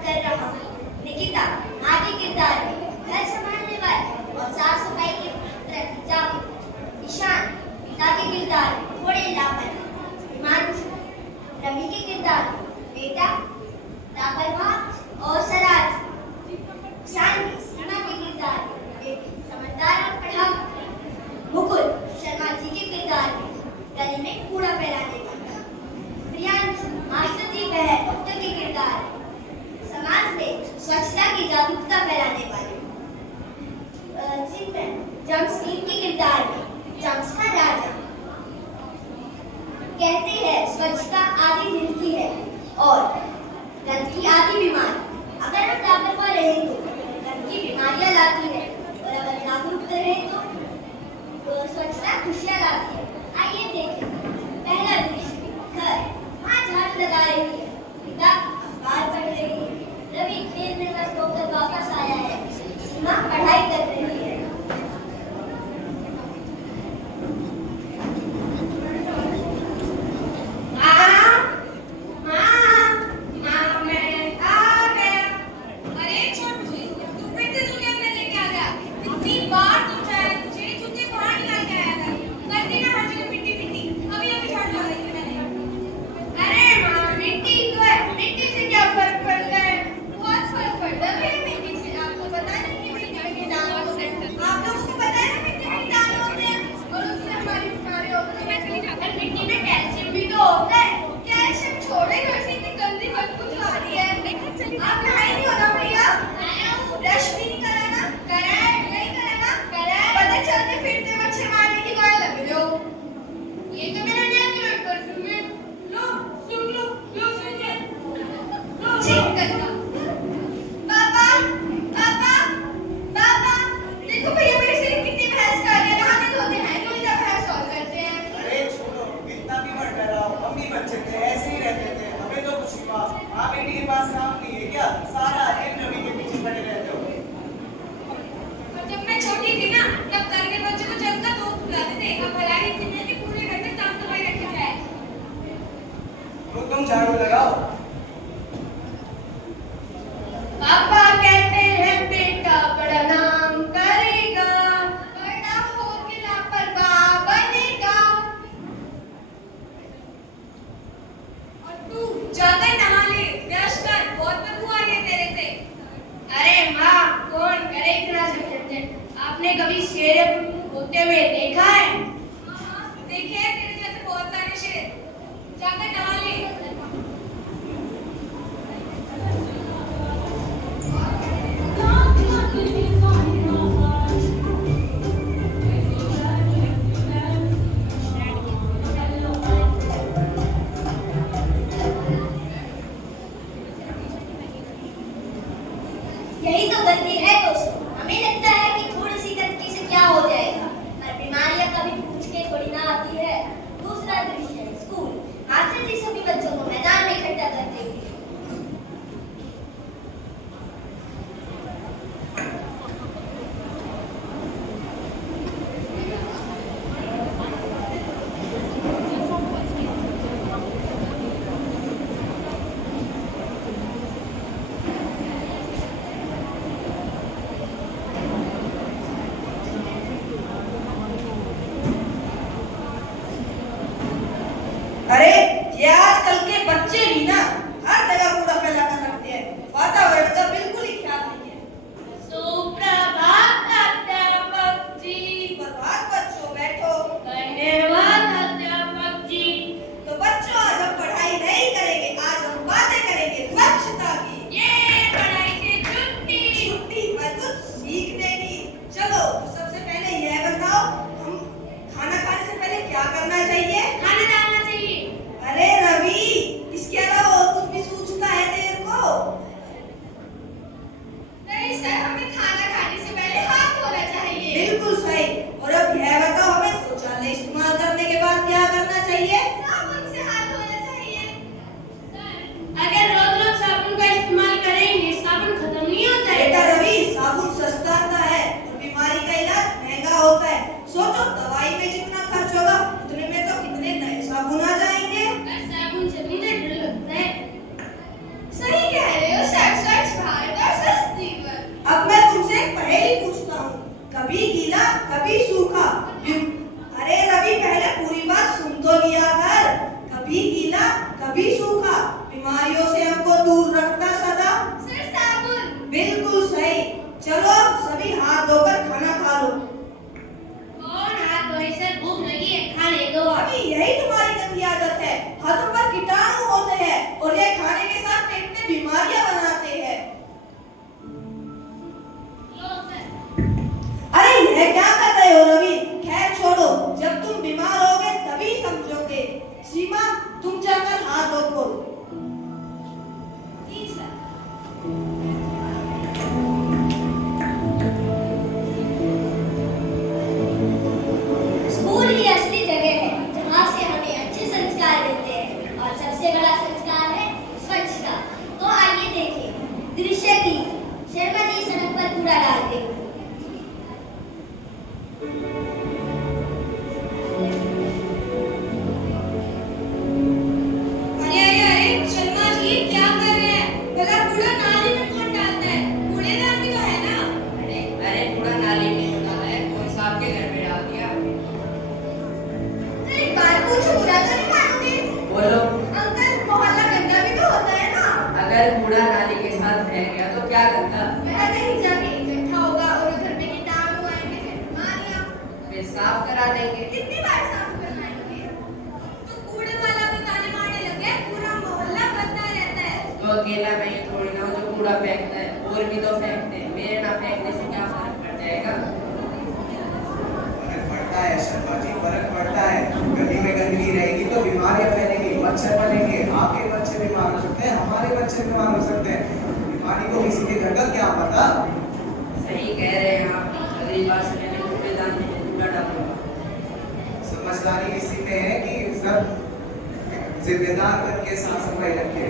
बात कर रहा हूँ। निकिता माँ के किरदार में घर संभालने वाली और साफ सफाई के प्रति जागरूक। ईशान पिता के किरदार में थोड़े लापरवाह। हिमांशु रवि के किरदार में बेटा लापरवाह और शरारती। शांति सीमा के किरदार में बेटी समझदार और पढ़ाकू। मुकुल शर्मा जी के किरदार में गली में कूड़ा फैलाने वाला। प्रियांशु मास्टर बहन डॉक्टर के किरदार में समाज में स्वच्छता की जागरूकता फैलाने वाले। चिंतन जमशेद के किरदार में जम्स का राजा। कहते हैं स्वच्छता आधी जिंदगी है और गंदगी आधी बीमारी। अगर हम लापरवाह रहे तो गंदगी बीमारियां लाती है और अगर जागरूक रहे तो स्वच्छता खुशियां लाती है। आइए देखें पहला दृश्य। घर माँ झाड़ू लगा रही है, पिता अखबार पढ़ रही है, रवि खेल में व्यस्त होकर वापस आया है, सीमा पढ़ाई कर रही है। झाड़ू लगाओ। पापा कहते हैं बेटा बड़ा नाम करेगा, बड़ा होके लापरवाह बनेगा। और तू जाकर नहा ले, ब्रश कर, बहुत बदबू आ रही है तेरे से। अरे माँ, कौन करे इतना झंझट? आपने कभी शेर होते हुए देखा है? हाँ, देखे हैं तेरे जैसे बहुत सारे शेर। जाकर नहा ले। को दूर रखना सदा। सर साबुन। बिल्कुल सही। चलो सभी हाथ धोकर खाना खा लो। कौन हाथ धोए सर? भूख लगी है, खाने दो। अभी यही तुम्हारी गंदी आदत है। हाथों पर कीटाणु होते हैं और ये खाने के साथ पेट में बीमारियां बनाते हैं। लो सर। अरे यह क्या कर रहे हो रवि? खैर छोड़ो, जब तुम बीमार होगे तभी समझोगे। सीमा तुम जाकर हाथ धो। जी सर। स्कूल ही असली जगह है जहाँ से हमें अच्छे संस्कार मिलते हैं और सबसे बड़ा संस्कार है स्वच्छता। तो आइए देखें दृश्य 3। शर्मा जी सड़क पर कूड़ा डालते हैं। अरे अरे अरे शर्मा जी क्या कर रहे हैं? भला कूड़ा नाली में कौन डालता है? कूड़ेदान भी तो है ना। अरे कूड़ा नाली में क्यों डाला है? कौन सा आपके घर में डाल दिया? एक बार पूछो, बुरा तो नहीं मानोगे? बोलो। अंकल मोहल्ला गंदा भी तो होता है ना। अगर कूड़ा नाली के साथ रह गया तो क्या करता? वह कहीं जाके इकट्ठा होगा और घर में कीटाणु आएंगे, फिर बीमारियां। फिर साफ करा देंगे। कितनी बार साफ करना है? तो कूड़े वाला भी ताने मारने लग गया, पूरा मोहल्ला गंदा रहता है। तो अकेला मैं ही थोड़ी ना हूँ जो कूड़ा फेंकता है, और भी तो फेंकते हैं। मेरे ना फेंकने से क्या फर्क पड़ जाएगा? फर्क पड़ता है शर्मा जी, फर्क पड़ता है। गली में गंदगी रहेगी तो बीमारियां फैलेंगी, मच्छर बनेंगे। आपके बच्चे बीमार हो सकते हैं, हमारे बच्चे बीमार हो सकते हैं। बीमारी को किसी के घर का क्या पता। सही कह रहे हैं आप। अगली बार से मैंने कूड़ेदान में कूड़ा डालूंगा। समझदारी इसी में है कि सब जिम्मेदार करके साफ सफाई रखें।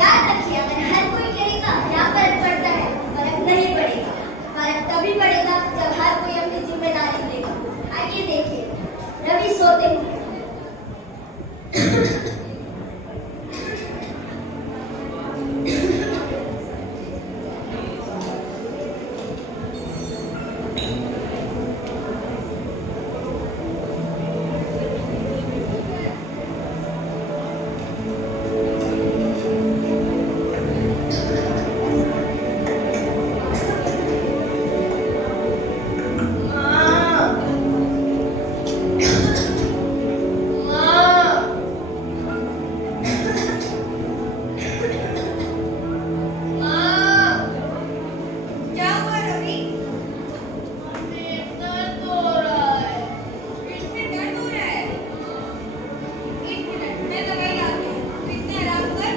याद रखिए, अगर हर कोई करेगा क्या फर्क पड़ता है? फर्क नहीं पड़ेगा। फर्क तभी पड़ेगा जब हर कोई अपनी जिम्मेदारी लेगा। आइए देखिए रवि सोते हुए। क्या हुआ रवि? दर्द हो रहा है। पेट में दर्द हो रहा है। एक मिनट मैं दवाई लाती हूँ, इतने आराम कर।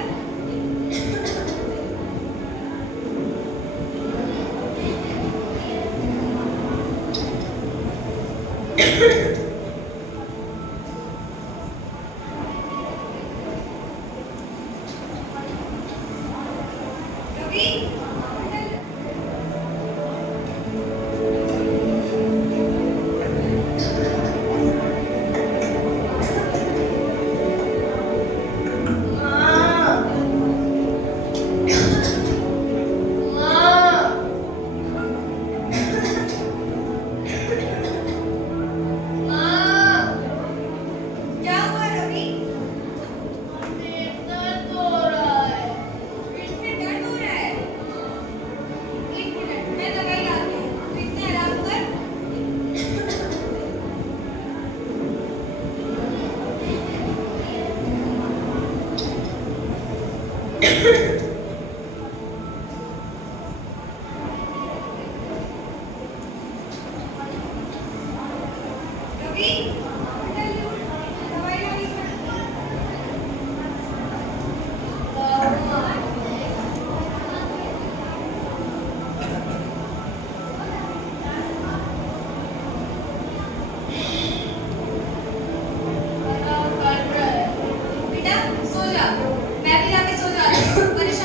रवि क्या हुआ रवि? दर्द हो रहा है। पेट में दर्द हो रहा है। एक मिनट मैं दवाई लाती हूँ, इतने आराम कर। रवि दवाई लानी पड़ेगी। बेटा सो जा, मैं भी जाके सो जा रही हूँ। परेशान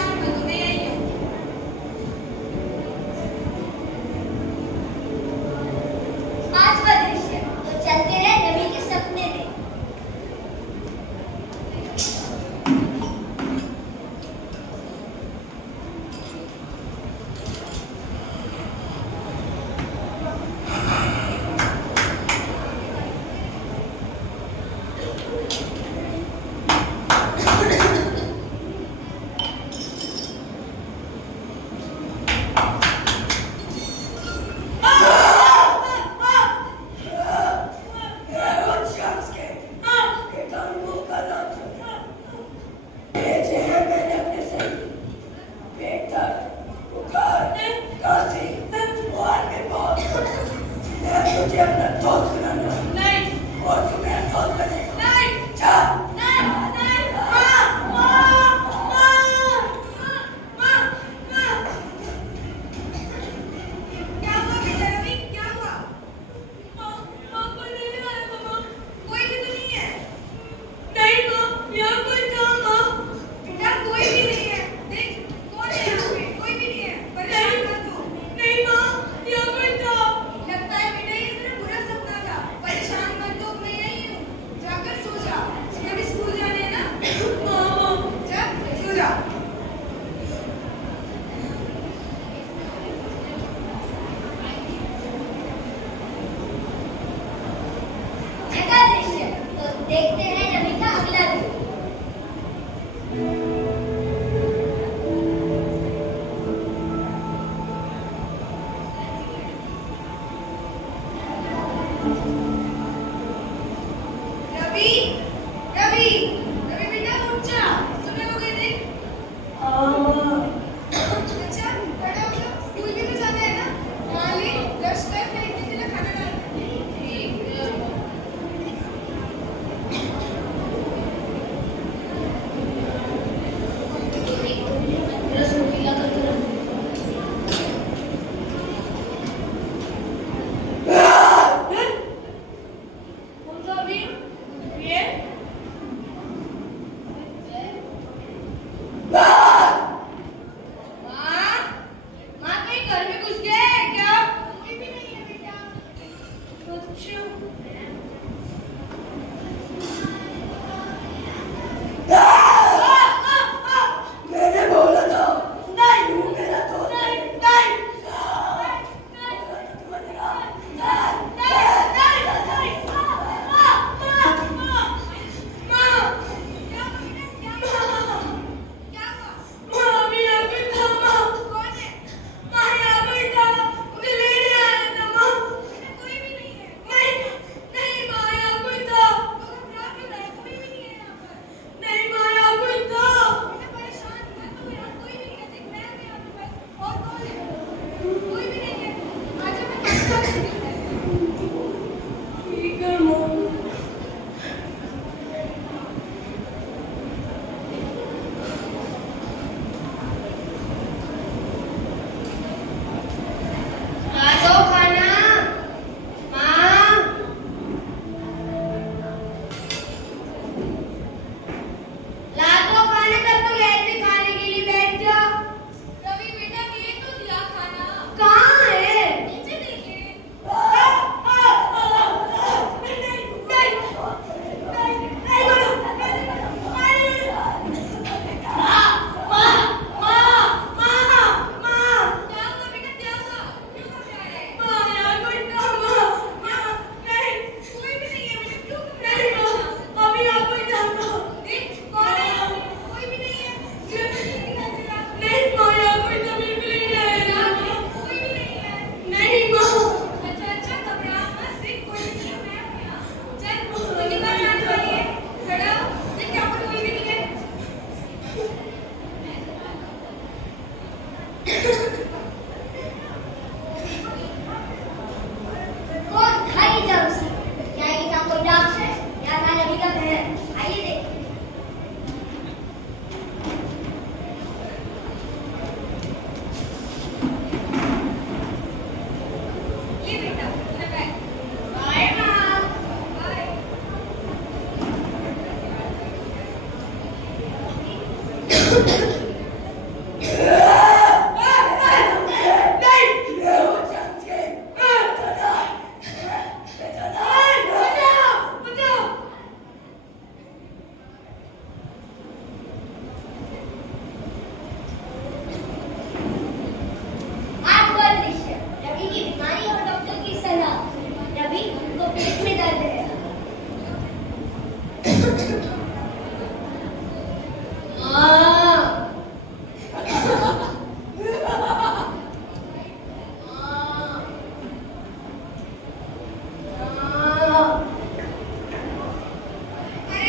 अरे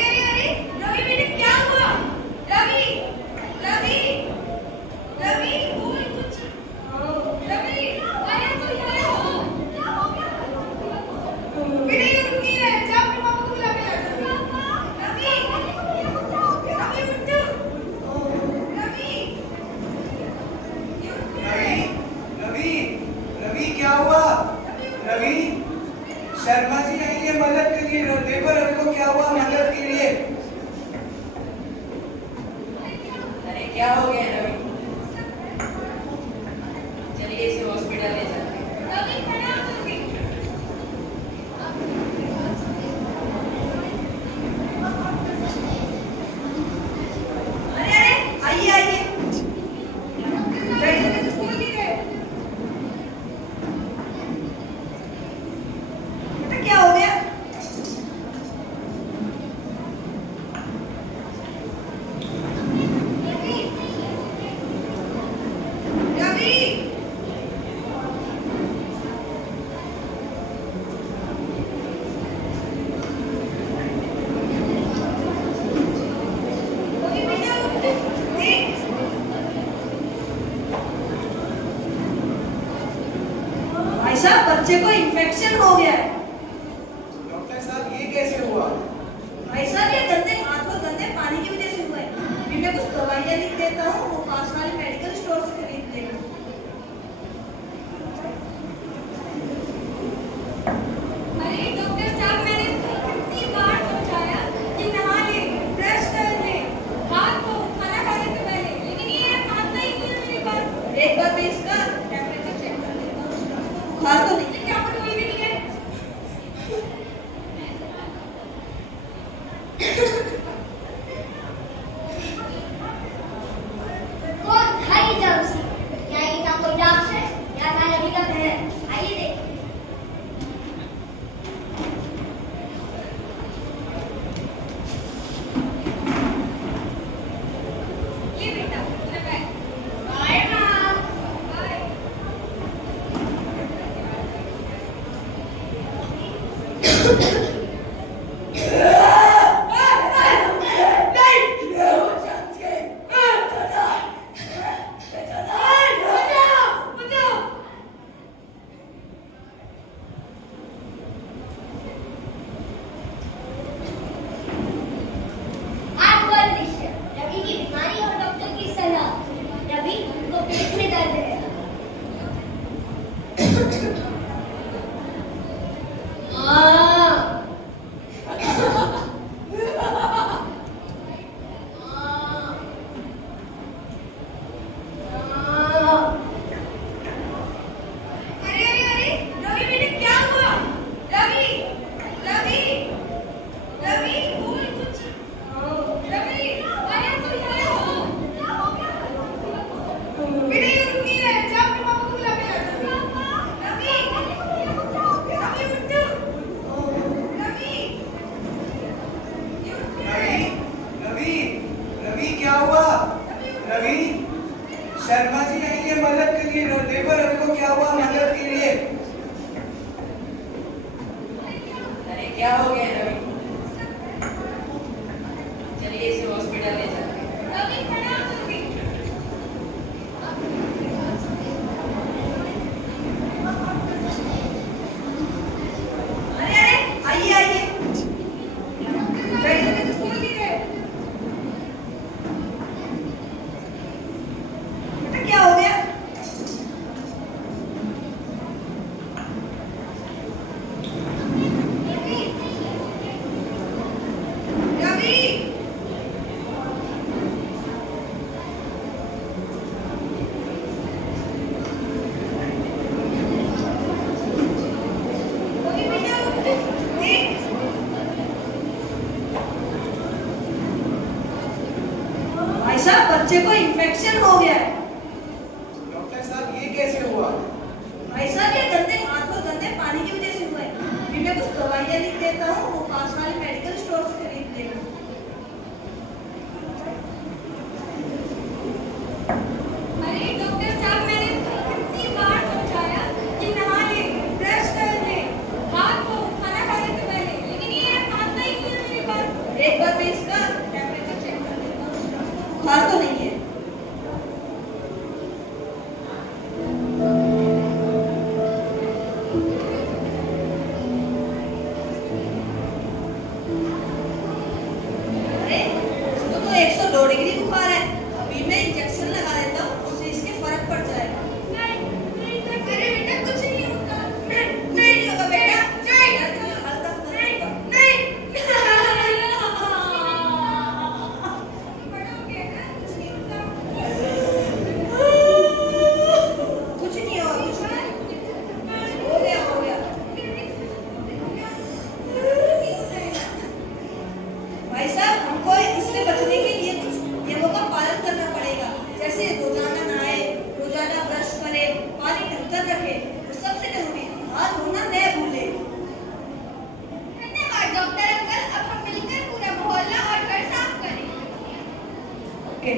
अरे अरे रवि बेटे क्या हुआ? रवि रवि रवि बोल कुछ। रवि आया तो आया हो। बेटा ये रुक नहीं रहा है, जा अपने पापा को बुला के ला जा। रवि रवि उठ। रवि ये उठ नहीं रहा है। रवि रवि क्या हुआ? रवि शर्मा जी आई है मदद के लिए। देखो रवि को क्या हुआ, मदद के लिए। अरे क्या हो गया रवि? चलिए इसे हॉस्पिटल ले चलते हैं। रवि खड़ा हो गई। अरे अरे आइए आइए। बैठो स्कूल की गए। बेटा क्या हो गया? रवि रवि बेटा उठ। देख भाई साहब बच्चे को इन्फेक्शन हो गया है। डॉक्टर साहब ये कैसे हुआ? भाई साहब ये गंदे हाथ और गंदे पानी की वजह से हुआ है। अभी मैं कुछ दवाइयाँ लिख देता हूँ, वो पास वाले मेडिकल स्टोर से खरीद लेना। अरे डॉक्टर साहब मैंने इसको कितनी बार समझाया कि नहा ले, ब्रश कर ले, हाथ धो खाना खाने से पहले, लेकिन ये मानता ही नहीं है मेरी बात। एक बार मैं इसका टेम्परेचर चेक कर लेता हूँ। बुखार तो नहीं? लेकिन क्या कोई भी नहीं है। कौन था ये जामसी? क्या ये था कोई राक्षस या था रवि का बहन? आइए देखिए। ये बेटा लगाए। बाय माँ। बाय। आज हुआ दृश्य रवि की बीमारी और डॉक्टर की सलाह। रवि को पेट में दर्द है। अरे अरे अरे रवि बेटे क्या हुआ? रवि रवि रवि बोल कुछ। रवि आया तो आया हो। बेटा ये रुक नहीं रहा है, जा अपने पापा को बुला के ला जा। रवि रवि उठ। रवि ये उठ नहीं रहा है। रवि रवि क्या हुआ? रवि शर्मा जी आई है मदद के लिए। देखो रवि को क्या हुआ, मदद के लिए। अरे क्या हो गया रवि? चलिए इसे हॉस्पिटल ले चलते हैं। रवि खड़ा हो गई। अरे अरे आइए आइए। बैठो स्कूल की गए। बेटा क्या हो गया? रवि रवि बेटा उठ। देख भाई साहब बच्चे को इन्फेक्शन हो गया है। डॉक्टर साहब ये कैसे हुआ? भाई साहब ये गंदे हाथ और गंदे पानी की वजह से हुआ है। अभी मैं कुछ दवाइयाँ लिख देता हूँ, वो पास वाले मेडिकल स्टोर से खरीद लेना। एक बार मैं इसका टेम्परेचर चेक कर लेता हूँ। बुखार तो नहीं है। अरे इसको तो 102 डिग्री बुखार है। अभी मैं इंजेक्शन लगा देता हूँ, उससे इसके फर्क पड़ जाएगा। अरे बेटा कुछ नहीं होगा। कुछ नहीं होगा बेटा। हल्का सा कुछ नहीं होगा, कुछ नहीं। हो गया, हो गया। भाई साहब, हमको इससे बचने के लिए कुछ नियमों का पालन करना पड़ेगा, जैसे रोजाना नहाए, रोजाना ब्रश करे, पानी ढककर रखे और सबसे जरूरी हाथ धोना न भूले। धन्यवाद डॉक्टर अंकल। अब हम मिलकर पूरा मोहल्ला और घर साफ करेंगे। ओके।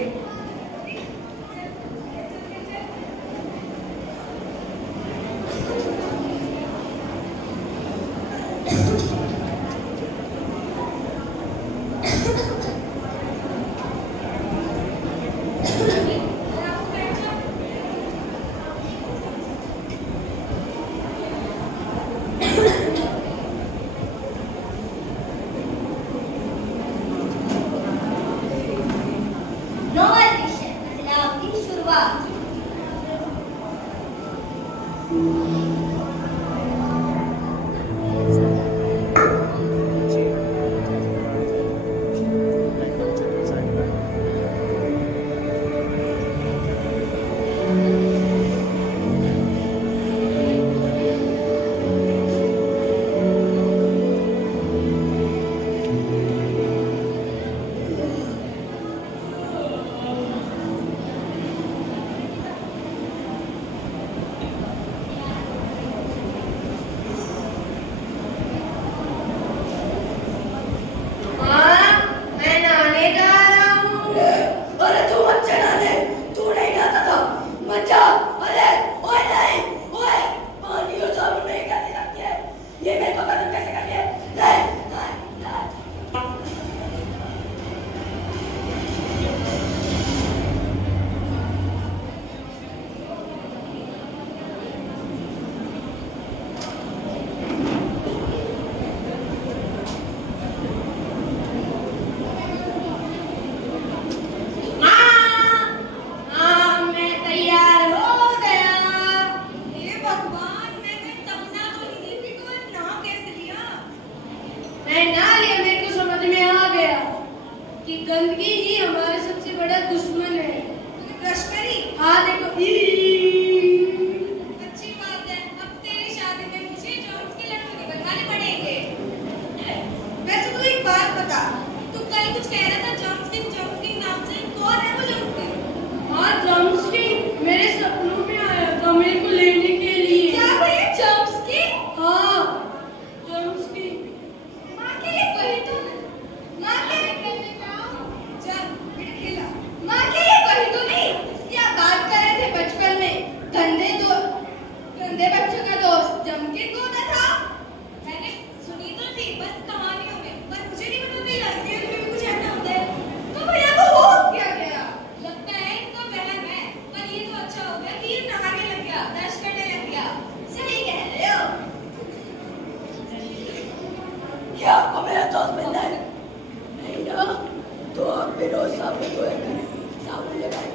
नोवेल विषय बदलाव की शुरुआत। कि गंदगी ही हमारा सबसे बड़ा दुश्मन है। ब्रश करी? हाँ देखो। अच्छी बात है। अब तेरी शादी में मुझे जॉन्स के लड्डू नहीं बनवाने पड़ेंगे। वैसे तू एक बात बता, तू कल कुछ कह रहा था जॉन्स नाम से। कौन है वो जॉन्स? हाँ जॉन्स मेरे सपनों में आया था मेरे को लेने के लिए। क्या बोले? जॉन्स की? हाँ जॉन्स की। माँ के लिए कही तूने? माँ के चल फिर खेला। माँ के लिए कही तूने? क्या बात कर रहे थे बचपन में? गंदे बच्चों का दोस्त जम के गोदा था। मैंने सुनी तो थी बस कहानियों में, पर मुझे नहीं पता था असलियत में भी कुछ ऐसा होता है। तो भैया को हो क्या गया? लगता है इसका वहम है, पर ये तो अच्छा हो गया कि ये नहाने लग गया, ब्रश करने लग गया। सही कह रहे हो। क्या आपको मेरा दोस्त बनना है? नहीं ना, तो आप भी रोज साबुन धोया करें, साबुन लगाए